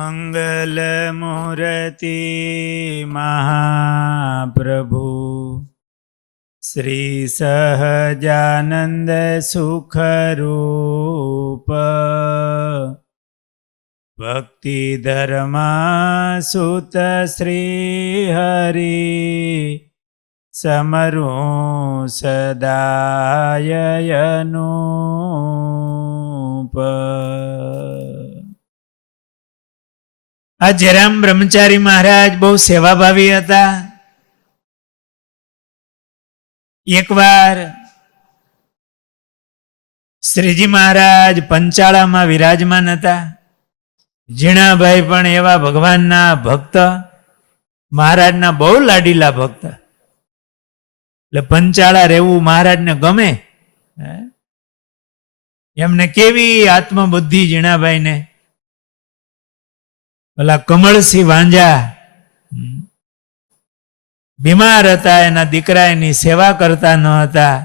મંગલ મૂર્તિ મહાપ્રભુ શ્રી સહજાનંદ સુખરૂપ ભક્તિ ધર્મા સુત શ્રી હરિ સમરું સદાયનુપ. આ જયરામ બ્રહ્મચારી મહારાજ બહુ સેવાભાવી હતા. એકવાર શ્રીજી મહારાજ પંચાળામાં વિરાજમાન હતા. જીણાભાઈ પણ એવા ભગવાનના ભક્ત, મહારાજના બહુ લાડીલા ભક્ત. એટલે પંચાળા રહેવું મહારાજને ગમે. એમને કેવી આત્મબુદ્ધિ જીણાભાઈને. પેલા કમળસિંહ વાંજા બીમાર હતા, એના દીકરા એની સેવા કરતા ન હતા,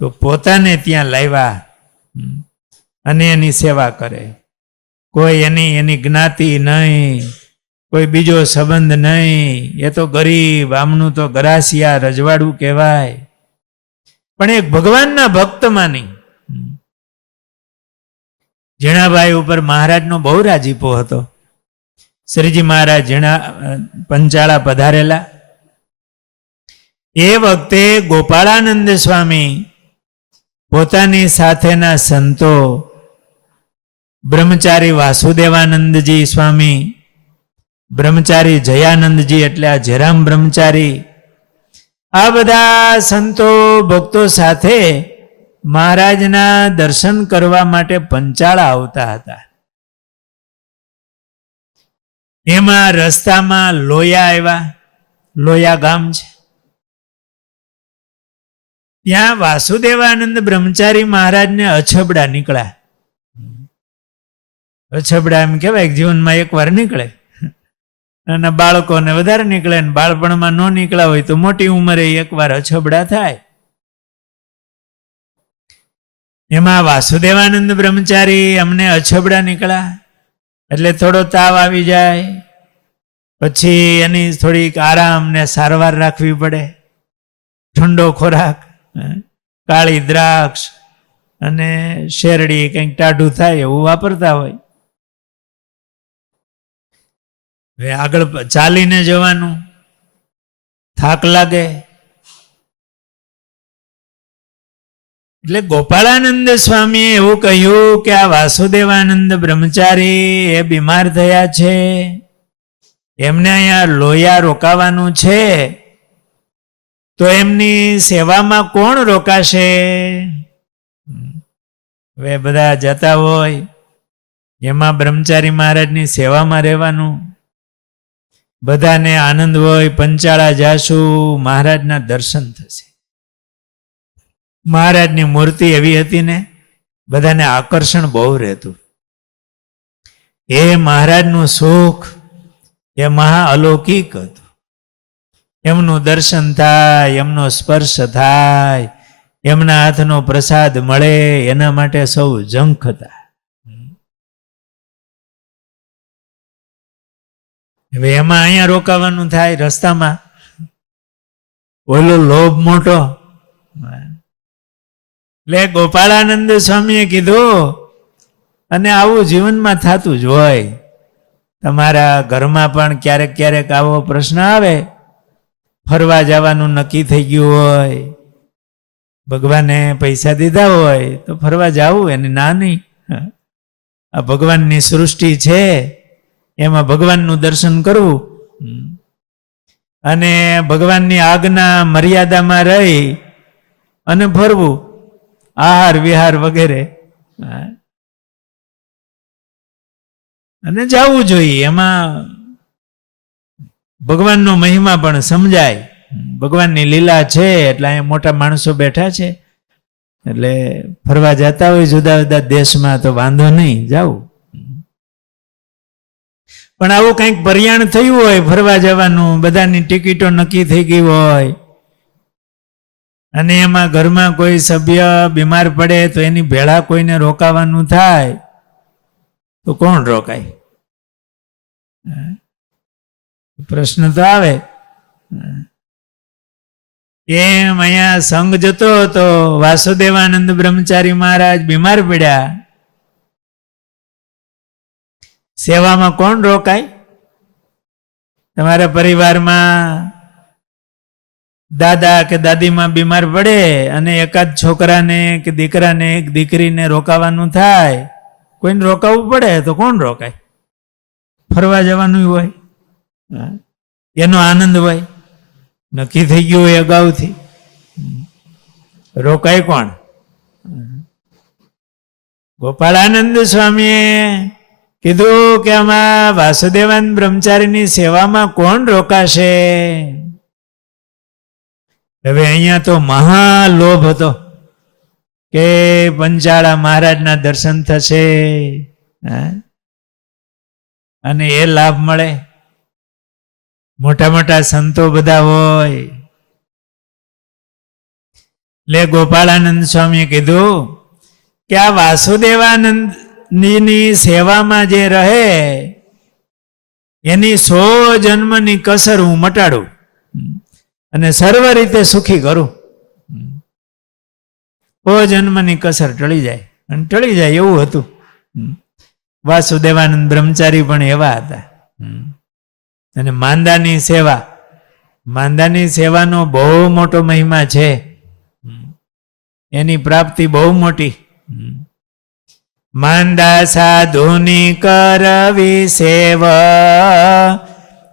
તો પોતાને ત્યાં લાવ્યા અને એની સેવા કરે. કોઈ એની જ્ઞાતિ નહીં, કોઈ બીજો સંબંધ નહીં. એ તો ગરીબ, આમનું તો ગરાસિયા રજવાડું કહેવાય, પણ એક ભગવાનના ભક્તમાં નહીં. જીણાભાઈ ઉપર મહારાજનો બહુ રાજીપો હતો. શ્રીજી મહારાજ પંચાળા પધારેલા એ વખતે ગોપાળાનંદ સ્વામી પોતાની સાથેના સંતો બ્રહ્મચારી વાસુદેવાનંદજી સ્વામી, બ્રહ્મચારી જયાનંદજી એટલે આ જયરામ બ્રહ્મચારી, આ બધા સંતો ભક્તો સાથે મહારાજના દર્શન કરવા માટે પંચાળા આવતા હતા. એમાં રસ્તામાં લોયા આવ્યા. લોયા ગામ છે. ત્યાં વાસુદેવાનંદ બ્રહ્મચારી મહારાજને અછબડા નીકળ્યા. અછબડા એમ કહેવાય જીવનમાં એકવાર નીકળે, અને બાળકોને વધારે નીકળે, ને બાળપણમાં ન નીકળ્યા હોય તો મોટી ઉંમરે એકવાર અછબડા થાય. એમાં વાસુદેવાનંદ બ્રહ્મચારી અમને અછબડા નીકળ્યા એટલે થોડો તાવ આવી જાય, પછી એની થોડીક આરામ ને સારવાર રાખવી પડે. ઠંડો ખોરાક, કાળી દ્રાક્ષ અને શેરડી કંઈક ટાઢું થાય એવું વાપરતા હોય. હવે આગળ ચાલીને જવાનું, થાક લાગે. એટલે ગોપાળાનંદ સ્વામીએ એવું કહ્યું કે આ વાસુદેવાનંદ બ્રહ્મચારી એ બીમાર થયા છે, એમને અહીંયા લોયા રોકાવાનું છે, તો એમની સેવામાં કોણ રોકાશે? હવે બધા જતા હોય, એમાં બ્રહ્મચારી મહારાજની સેવામાં રહેવાનું. બધાને આનંદ હોય, પંચાળા જાશું, મહારાજના દર્શન થશે. મહારાજની મૂર્તિ એવી હતી ને, બધાને આકર્ષણ બહુ રહેતું. એ મહારાજનું સુખ એ મહા અલૌકિક હતું. એમનું દર્શન થાય, એમનો સ્પર્શ થાય, એમના હાથનો પ્રસાદ મળે, એના માટે સૌ ઝંખ હતા. હવે એમાં અહીંયા રોકાવાનું થાય રસ્તામાં, ઓલો લોભ મોટો. એટલે ગોપાળાનંદ સ્વામીએ કીધું, અને આવું જીવનમાં થતું જ હોય. તમારા ઘરમાં પણ ક્યારેક ક્યારેક આવો પ્રશ્ન આવે, ફરવા જવાનું નક્કી થઈ ગયું હોય, ભગવાને પૈસા દીધા હોય તો ફરવા જવું, એની ના નહીં. આ ભગવાનની સૃષ્ટિ છે, એમાં ભગવાનનું દર્શન કરવું અને ભગવાનની આજ્ઞા મર્યાદામાં રહી અને ફરવું, આહાર વિહાર વગેરે, અને જવું જોઈએ. એમાં ભગવાનનો મહિમા પણ સમજાય. ભગવાનની લીલા છે એટલે અહીંયા મોટા માણસો બેઠા છે, એટલે ફરવા જતા હોય જુદા જુદા દેશમાં તો વાંધો નહીં, જાવું. પણ આવું કંઈક પર્યાણ થયું હોય ફરવા જવાનું, બધાની ટિકિટો નક્કી થઈ ગઈ હોય, અને એમાં ઘરમાં કોઈ સભ્ય બીમાર પડે તો એની ભેળા કોઈને રોકાવાનું થાય, તો કોણ રોકાય? પ્રશ્ન તો આવે. એમ અહીંયા સંઘ જતો હતો, વાસુદેવાનંદ બ્રહ્મચારી મહારાજ બીમાર પડ્યા. સેવામાં કોણ રોકાય? તમારા પરિવારમાં દાદા કે દાદીમાં બીમાર પડે અને એકાદ છોકરાને કે દીકરાને એક દીકરીને રોકાવાનું થાય, કોઈને રોકાવું પડે તો કોણ રોકાય? ફરવા જવાનું હોય, એનો આનંદ હોય, નક્કી થઈ ગયું હોય અગાઉથી, રોકાય કોણ? ગોપાળાનંદ સ્વામીએ કીધું કે આમાં વાસુદેવાનંદ બ્રહ્મચારીની સેવામાં કોણ રોકાશે? હવે અહીંયા તો મહાલોભ હતો કે પંચાળા મહારાજના દર્શન થશે અને એ લાભ મળે. મોટા મોટા સંતો બધા હોય. એટલે ગોપાળાનંદ સ્વામીએ કીધું કે આ વાસુદેવાનંદની સેવામાં જે રહે એની 100 જન્મની કસર હું મટાડું અને સર્વ રીતે સુખી કરું. 100 જન્મની કસર ટળી જાય અને ટળી જાય એવું હતું. વાસુદેવાનંદ બ્રહ્મચારી પણ એવા હતા. અને માંદાની સેવાનો બહુ મોટો મહિમા છે. એની પ્રાપ્તિ બહુ મોટી. માંદા સાધુની કરવી સેવા,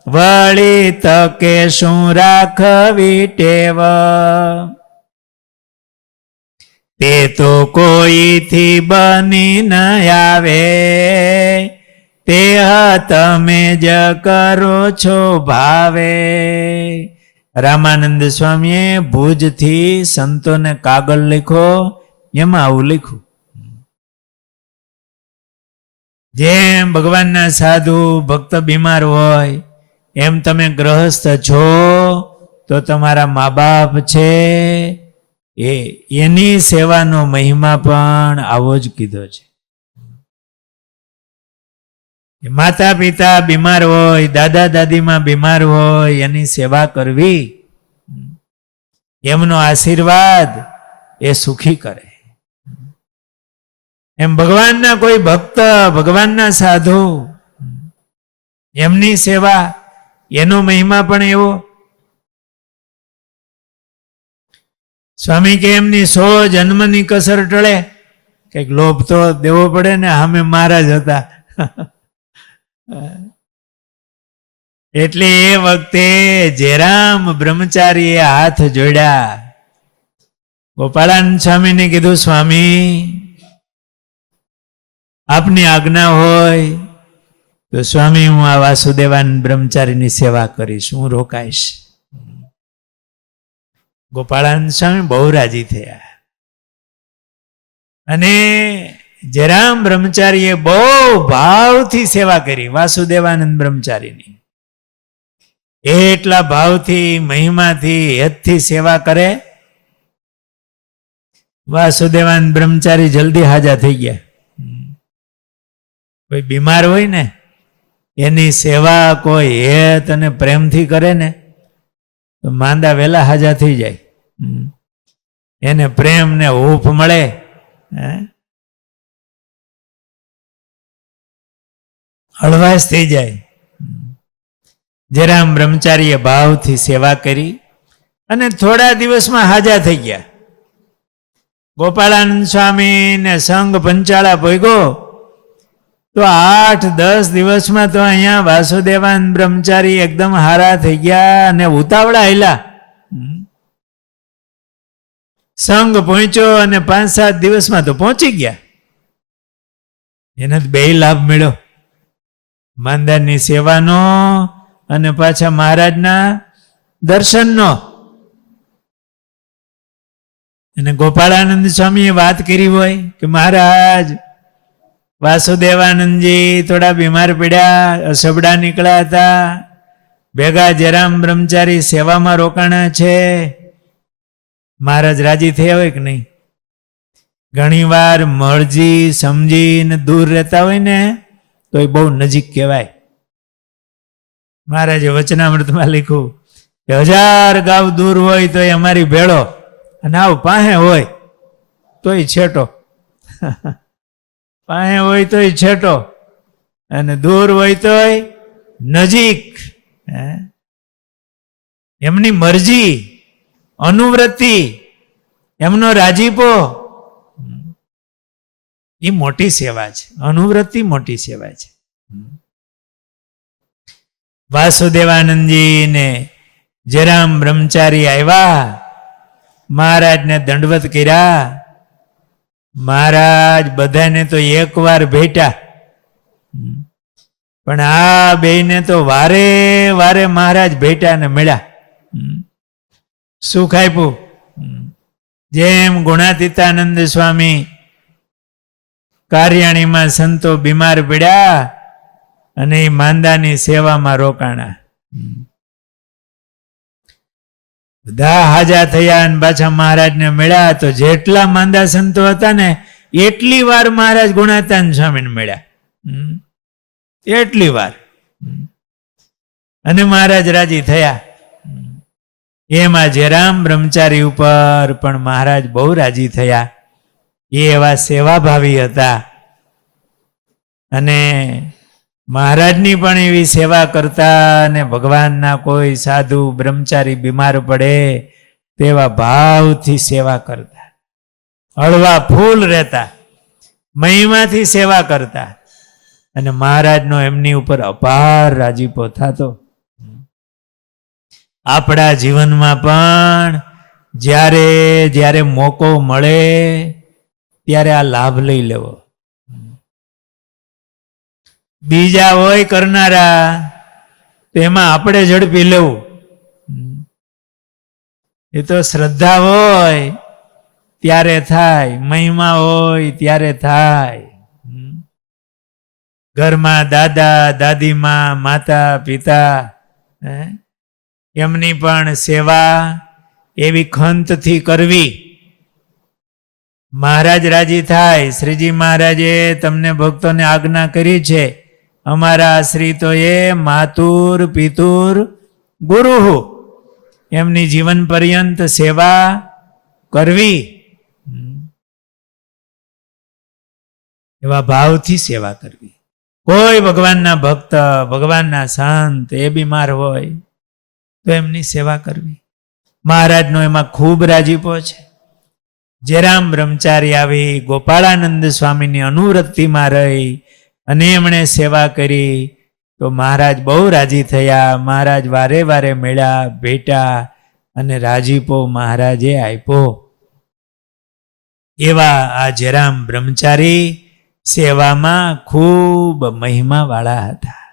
વળી તકે શું રાખવી ટેવ, તે તો કોઈથી બની ન આવે, તે તમે જ કરો છો ભાવે. રામાનંદ સ્વામીએ ભુજથી સંતોને કાગળ લખો, એમાં આવું લખ્યું. જેમ ભગવાનના સાધુ ભક્ત બીમાર હોય એમ તમે ગ્રહસ્થ છો તો તમારા મા બાપ છે એની સેવાનો મહિમા પણ આવો જ કીધો છે. માતા પિતા બીમાર હોય, દાદા દાદીમાં બીમાર હોય, એની સેવા કરવી, એમનો આશીર્વાદ એ સુખી કરે. એમ ભગવાનના કોઈ ભક્ત, ભગવાનના સાધુ, એમની સેવા, એનો મહિમા પણ એવો. સ્વામી કે એમની 100 જન્મની કસર ટળે. કઈક લોભ તો દેવો પડે ને, અમે મહારાજ હતા. એટલે એ વખતે જેરામ બ્રહ્મચારીએ હાથ જોડ્યા. ગોપાળાનંદ સ્વામીને કીધું, સ્વામી આપની આજ્ઞા હોય તો સ્વામી હું આ વાસુદેવાનંદ બ્રહ્મચારીની સેવા કરીશ, હું રોકાઈશ. ગોપાળાનંદ સ્વામી બહુ રાજી થયા. અને જેરામ બ્રહ્મચારીએ બહુ ભાવથી સેવા કરી વાસુદેવાનંદ બ્રહ્મચારીની. એટલા ભાવથી, મહિમાથી, હેતથી સેવા કરે, વાસુદેવાનંદ બ્રહ્મચારી જલ્દી હાજા થઈ ગયા. કોઈ બીમાર હોય ને એની સેવા કોઈ હેત અને પ્રેમથી કરે ને તો માંદા વહેલા હાજા થઈ જાય. એને પ્રેમ ને હૂફ મળે. હળવાશ થઈ જાય. જેરામ બ્રહ્મચારીએ ભાવથી સેવા કરી અને થોડા દિવસમાં હાજા થઈ ગયા. ગોપાળાનંદ સ્વામી ને સંઘ પંચાળા ભોગ્યો તો 8-10 દિવસમાં તો અહીંયા વાસુદેવાનંદ બ્રહ્મચારી એકદમ હારા થઈ ગયા અને ઉતાવળા હેલા. સંઘ પહોંચ્યો અને 5-7 દિવસમાં તો પહોંચી ગયા. એને બે લાભ મળ્યો, માંદાની સેવાનો અને પાછા મહારાજના દર્શનનો. અને ગોપાળાનંદ સ્વામીએ વાત કરી હોય કે મહારાજ વાસુદેવાનંદજી થોડા બીમાર પડ્યા, અસબડા નીકળ્યા હતા, ભેગા જેરામ બ્રહ્મચારી સેવામાં રોકાણા છે. મહારાજ રાજી થયા હોય કે નહીં? ઘણી વાર મરજી સમજીને દૂર રહેતા હોય ને તો એ બહુ નજીક કહેવાય. મહારાજે વચનામૃતમાં લખ્યું કે 1000 ગાવ દૂર હોય તો એ અમારી ભેળો, અને આવ પાસે હોય તોય છેટો. પાસે હોય તોય છેટો અને દૂર હોય તોય નજીક. એમની મરજી, અનુવૃત્તિ, એમનો રાજીપો એ મોટી સેવા છે. અનુવૃત્તિ મોટી સેવા છે. વાસુદેવાનંદજી ને જયરામ બ્રહ્મચારી આવ્યા, મહારાજને દંડવત કર્યા. મહારાજ બધાને તો એકવાર ભેટ્યા, પણ આ બેયને તો વારે વારે મહારાજ ભેટ્યા ને મળ્યા. સુખ આપ્યું. જેમ ગુણાતીતાનંદ સ્વામી કાર્યાણીમાં સંતો બીમાર પડ્યા અને એ માંદાની સેવામાં રોકાણા. બધા હાજા થયા અને પાછા મહારાજને મળ્યા તો જેટલા માંદા સંતો હતા ને એટલી વાર મહારાજ ગુણાતીતાનંદ સ્વામીને મળ્યા. એટલી વાર. અને મહારાજ રાજી થયા. એમાં જયરામ બ્રહ્મચારી ઉપર પણ મહારાજ બહુ રાજી થયા. એ એવા સેવાભાવી હતા અને મહારાજની પણ એવી સેવા કરતા, અને ભગવાનના કોઈ સાધુ બ્રહ્મચારી બીમાર પડે તેવા ભાવથી સેવા કરતા, હળવા ફૂલ રહેતા, મહિમાથી સેવા કરતા, અને મહારાજનો એમની ઉપર અપાર રાજીપો થતો. આપણા જીવનમાં પણ જ્યારે જ્યારે મોકો મળે ત્યારે આ લાભ લઈ લેવો. બીજા હોય કરનારા તો એમાં આપણે ઝડપી લેવું. એ તો શ્રદ્ધા હોય ત્યારે થાય, મહિમા હોય ત્યારે થાય. ઘરમાં દાદા દાદીમાં, માતા પિતા, એમની પણ સેવા એવી ખંતથી કરવી. મહારાજ રાજી થાય. શ્રીજી મહારાજે તમને ભક્તોને આજ્ઞા કરી છે, અમારા આશ્રિતોએ માતુર પિતુર ગુરુ એમની જીવન પર્યંત સેવા કરવી. એવા ભાવથી સેવા કરવી. કોઈ ભગવાનના ભક્ત, ભગવાનના સંત એ બીમાર હોય તો એમની સેવા કરવી. મહારાજનો એમાં ખૂબ રાજીપો છે. જયરામ બ્રહ્મચારી આવી ગોપાળાનંદ સ્વામીની અનુવૃત્તિમાં રહી અને એમણે સેવા કરી તો મહારાજ બહુ રાજી થયા. મહારાજ વારે વારે મળ્યા, ભેટ્યા અને રાજીપો મહારાજે આપ્યો. એવા આ જયરામ બ્રહ્મચારી સેવામાં ખૂબ મહિમાવાળા હતા.